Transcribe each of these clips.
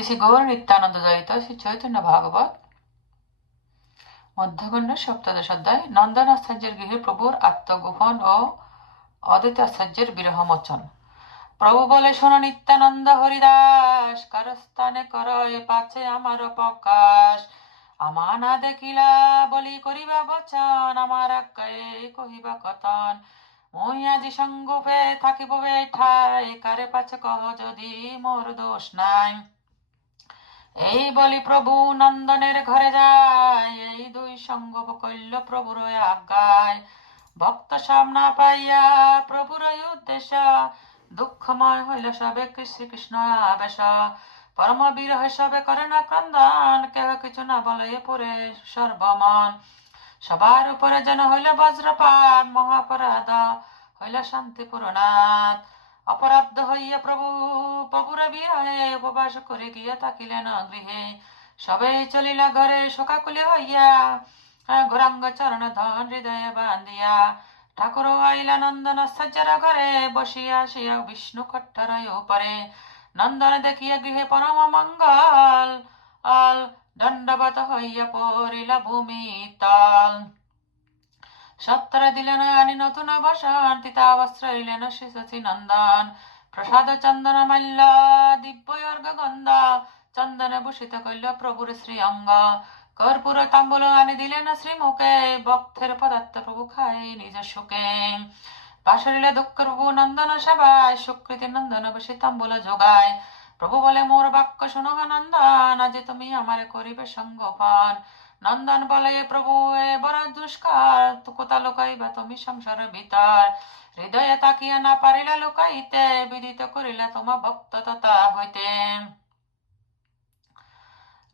শ্রী শ্রী গৌর নিত্যানন্দ জয়িত শ্রী চৈতন্য ভাগবত মধ্যখণ্ড সপ্তদশ অধ্যায় নন্দন আচার্যের গৃহে প্রভুর আত্মগোপন ও অদ্বৈত আচার্যের বিরহ মোচন। প্রভু বলে, শোনো নিত্যানন্দ হরিদাস, কারস্থানে কর এ পাছে আমার প্রকাশ। আমা না দেখিলা বলি করিবা বচন, আমার আজ্ঞায়ে কহিবা কথন। মই আজি সঙ্গোপে থাকিব বেঠাই, কারে পাছে কহ যদি মোর দোষ নাই। এই বলি প্রভু নন্দনের ঘরে যায়, এই দুই সঙ্গ কইল প্রভুর আজ্ঞায়। ভক্ত সব না পাইয়া প্রভুর উদ্দেশ্য, দুঃখময় হইল সবে শ্রীকৃষ্ণ আবেশ। পরম বিরহ সবে করে না ক্রন্দন, কেহ কিছু না বলে পরে সর্বমন। সবার উপরে যেন হইল বজ্রপাত, মহাপরাধ হইল শান্তি পুরনাথ। অপরাধ হইয়া প্রভুর বিরহে উপবাস করে গিয়া থাকিলেন গৃহে। সবে চলিলা ঘরে শোকাকুলি হইয়া, গৌরাঙ্গ চরণ ধন হৃদয়ে বান্ধিয়া। ঠাকুর আইলা নন্দন আচার্যের ঘরে, বসিয়া আসিয়া বিষ্ণু কট্টর উপরে। নন্দন দেখিয়া গৃহে পরম মঙ্গল, দণ্ডবত হইয়া পড়িলা ভূমি তল। সত্তর দিলেন আনি নতুন বসন, তিতা বস্ত্র হইলেন শ্রী শশী নন্দন। প্রসাদ চন্দন মাল্য দিব্য অর্ঘ গন্ধ, চন্দনে ভূষিত কইল প্রভুর শ্রী অঙ্গ। কর্পূর তাম্বুল আনি দিলেন শ্রীমুখে, ভক্তের পদার্থ প্রভু খাই নিজ সুখে। পাশরিলে দুঃখ প্রভু নন্দন সেবায়, সুকৃতি নন্দন বসে তাম্বুল যোগায়। প্রভু বলে, মোর বাক্য শোনো নন্দন, আজ তুমি আমারে করিবে সঙ্গোপন। নন্দন বলে, প্রভু এ বড় দুষ্কার, কোথা লুকাইবা তুমি সংসার ভিতর। হৃদয়ে তাকিয়া না পারিলা লুকাইতে, বিদিত করিলা তোমা ভক্ত তথা হইতে।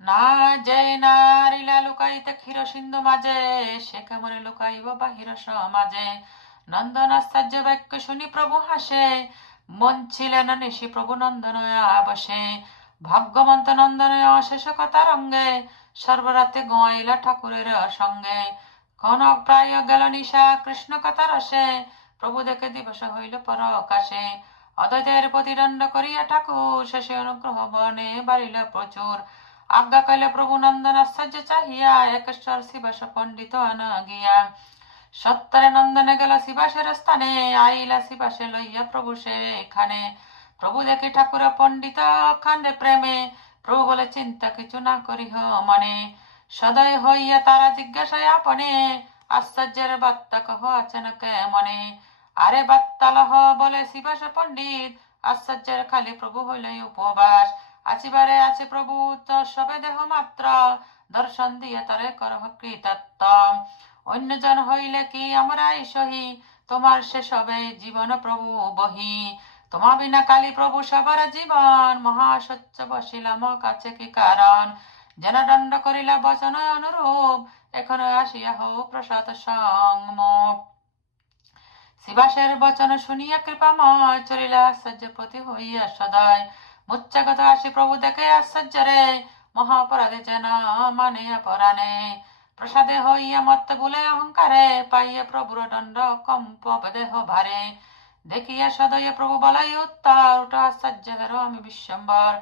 না যে নারিলা লুকাইতে ক্ষীর সিন্ধু মাঝে, সে কেমনে লুকাইব বাহির সমাজে। নন্দন আশ্চর্য বাক্য শুনি প্রভু হাসে, মন ছিলেন নিশি প্রভু নন্দন বসে। ভাগ্যবন্ত নন্দন অশেষ কথা রঙ্গে, সর্বরাতে গোয়াইলা ঠাকুরের সঙ্গে। কনক প্রায় গেল নিশা কৃষ্ণ কথা রসে, প্রভু দেখে দিবস হইল পর আকাশে। অদ্বৈতের প্রতিদণ্ড করিয়া ঠাকুর, শেষে অনুগ্রহ বনে বাড়িল প্রচুর। আজ্ঞা কইলে প্রভু নন্দন আশ্চর্য চাহিয়া, একেশ্বর শিবাস পণ্ডিত আনা গিয়া। সত্তরে নন্দনে গেল শিবাসের স্থানে, আইলা শিবাসে লইয়া প্রভু সেখানে। প্রভু দেখি ঠাকুর পণ্ডিত খান্ডে প্রেমে, প্রভু বলে চিন্তা কিছু না করিহ মনে। সদয় হইয়া তারা জিজ্ঞাসায় আপনে, আশ্চর্যের বার্তা কহ আছেন কে মনে। আরে বার্তা লহ বলে শিবাস পণ্ডিত, আশ্চর্যের খালি প্রভু হইল উপবাস। আছিবারে আছে প্রভু তো সবে দেহ মাত্র, দর্শন দিয়ে তারে করহ কৃতত্ব। অন্যজন হইলে কি আমরাই সহি, তোমার সে সবে জীবন প্রভু বহি। তোমা বিনা কালী প্রভু সবার জীবন, মহাসচ্য বসিলাম কাছে কি কারণ। যেন দণ্ড করিলা বচন অনুরূপ, এখন আসিয়া হও প্রসাদ সংমুখ। শিবাসের বচন শুনিয়া কৃপাময়, চলিলা আশ্চর্য প্রতি হইয়া সদয়। মুচ্চাগত আসি প্রভু দেখে আশ্চর্যরে, মহাপরাধে যেন মানিয়া পরাণে। প্রসাদে হইয়া মত্ত ভুলে অহংকারে, পাইয়া প্রভুর দণ্ড কম্প দেহ ভারে। দেখিয়া সদয়ে প্রভু বলাই উত্তর, উঠা আশ্চর্য হেরো আমি বিশ্বম্বর।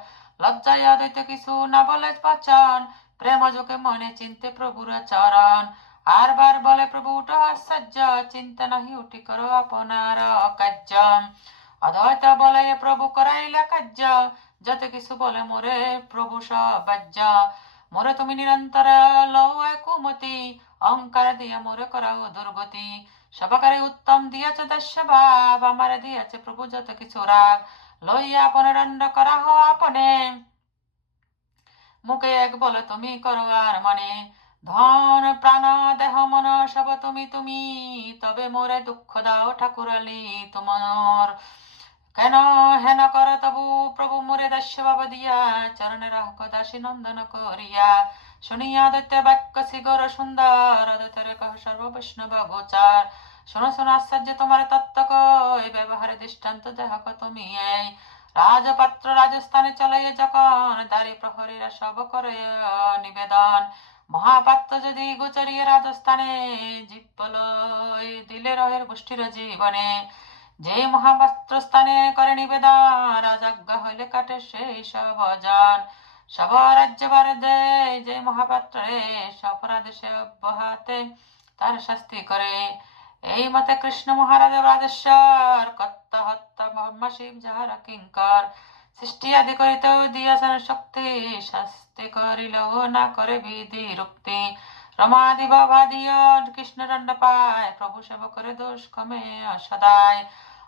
লজ্জায় অদ্বৈত কিছু না বলে বচন, প্রেম যোগে মনে চিনতে প্রভুর চরণ। আর বার বলে প্রভু উঠো আশ্চর্য, চিন্তা নাহি উঠি করো আপনার কার্য। অদ্বৈত বলে প্রভু করাইলা কার্য, যত কিছু বলে মোরে প্রভু সবাজ্য। মোরে তুমি নিরন্তর লও কুমতি, অহংকার দিয়া মোরে করাও দুর্গতি। সবাকারে উত্তম দিয়াছ দস্য ভাব, আমারে দিয়াছে প্রভু যত কিছু রাগ। লইয়া আপনে দণ্ড করা হো আপনে, মুখে এক বলে তুমি করো আর মনে। ধন প্রাণ দেহ মন সব তুমি তুমি, তবে মোরে দুঃখ দাও ঠাকুরালি তোমার। কেন হেন কর তবু প্রভু মোরে দাস্য ভাব দিয়া, চরণে রাহক দাসী নন্দন করিয়া। শুনিয়া দৈত্য বাক্য শ্রীগর সুন্দর, অদ্বৈতের কহ সর্ব বৈষ্ণব গোচার। শোনো শোনো আশ্চর্য তোমার তত্ত্ব কই, ব্যবহারে দৃষ্টান্ত দেহক তুমি এই। রাজপাত্র রাজস্থানে চলাইয়া যখন, দাঁড়ি প্রহরীরা সব করে নিবেদন। মহাপাত্র যদি গোচরিয়ে রাজস্থানে, জীবল দিলে রহের গোষ্ঠীর জীবনে। যে মহাপাত্র স্থানে করে নিবেদন, রাজাজ্ঞা হইলে কাটে সেই সব জন। সব রাজ্যভার দেয় যে মহাপাত্রে অপরাধে সে অব্যাহতে তার শাস্তি করে। এই মতে কৃষ্ণ মহারাজ রাজেশ্বর কর্তা হত্যা ব্রহ্মা শিব যাহার কিঙ্কর সৃষ্টি আদি করিতেও দিয়াছেন শক্তি শাস্তি করিলেও না করে বিধি রুক্তি রমাদি বাবাদিও কৃষ্ণ দণ্ড পায় প্রভু সেব করে দোষ কমে সদায়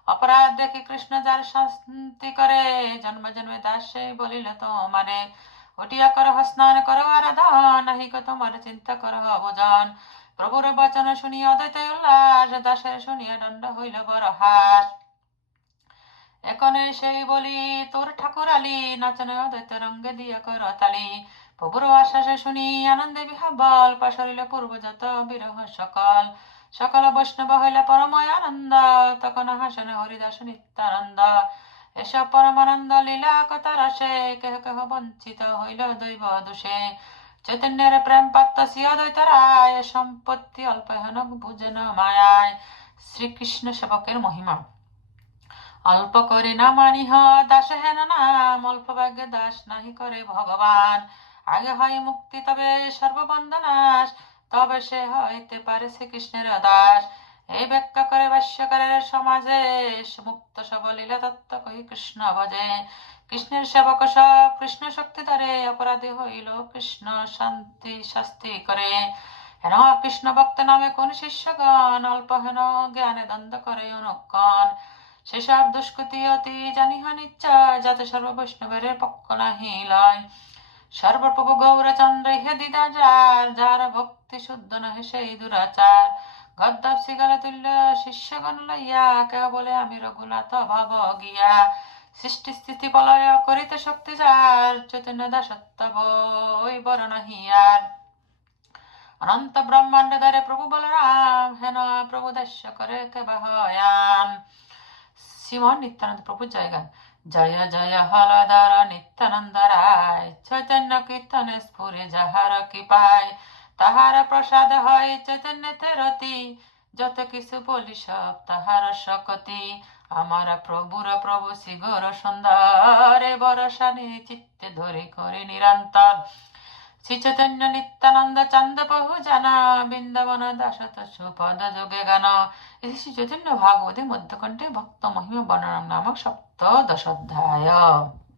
অপরাধ দেখি কৃষ্ণ যার শান্তি করে জন্ম জন্মে দাস সেই বলিল তো মানে উঠিয়া কর স্নান করো আরাধন নাহি তোমার চিন্তা কর ভোজন প্রভুর বচন শুনিয়া অদ্বৈত উল্লাস দাসের শুনিয়া দণ্ড হইল বড় হাস এখনে সেই বলি তোর ঠাকুর আলী নাচনে অদ্বৈত রঙ্গে দিয়া কর তালি প্রভুর আশ্বাসে শুনি আনন্দে বিহাবল পাশরিল পূর্ব যত বিরহ সকল সকল বৈষ্ণব হইলে পরময় আনন্দ তখন হাসনে হরিদাস নিত্যানন্দ এসব পরমানন্দ লীলা কথা রসে কেহ কেহ বঞ্চিত হইল দৈব দোষে চৈতন্যের প্রেম পাত্র শ্রী অদ্বৈত রায় সম্পত্তি অল্প হেন বুঝেন মায়ায় শ্রীকৃষ্ণ সেবকের মহিমা অল্প করে না মানিহ দাস হেন নাম অল্প ভাগ্যে দাস নাহি করে ভগবান আগে হয় মুক্তি তবে সর্ববন্ধনাশ তবে সে হইতে পারে শ্রীকৃষ্ণের দাস এই ব্যাখ্যা করে ভাষ্যকারের সমাজে মুক্ত সবলীলা তত্ত্ব কহি কৃষ্ণ ভজে কৃষ্ণের সেবক সব কৃষ্ণ শক্তি ধরে অপরাধী হইল কৃষ্ণ শান্তি শাস্তি করে হেন কৃষ্ণ ভক্ত নামে কোন শিষ্যগণ অল্প হেন জ্ঞানে দ্বন্দ্ব করে অনুক্ষণ সেসব দুষ্কৃতি অতি জানিহ নিশ্চয় যাতে সর্ব বৈষ্ণবের পক্ষ নাহি লয় সর্বপ্রভু গৌরচন্দ্র হে দিদা যার ভক্তি শুদ্ধ নহে সেই দুরাচার গদ্দাব শিগালে তুল্য শিষ্যগণ লইয়া কেহ বলে আমি রঘুনাথ ভব গিয়া সৃষ্টি স্থিতি প্রলয় করিতে শক্তি যার চৈতন্য দাসত্ব বই বড় নহিয়ার অনন্ত ব্রহ্মাণ্ড দ্বারে প্রভু বলরাম হেন প্রভু দাস্য করে কেবাহয়ান শ্রীমন নিত্যানন্দ প্রভু জয়গান জয় জয় হলধর নিত্যানন্দ রায় চৈতন্য কীর্তনে স্ফুরে যাহার কৃপায় তাহার প্রসাদ হয় চৈতন্যতে রতি যত কিছু বলি সব তাহার শকতি আমার প্রভুর প্রভু শ্রী গৌর সুন্দর বরসা চিত্তে ধরে করে নিরন্তর শ্রী চৈতন্য নিত্যানন্দ চন্দ বহু জানা বৃন্দাবন দাসত সুপদ যোগে গান এটি শ্রী চৈতন্য ভাগবতী মধ্যকণ্ঠে ভক্ত মহিমা বর্ণনা নামক সপ্তদশোধ্যায়।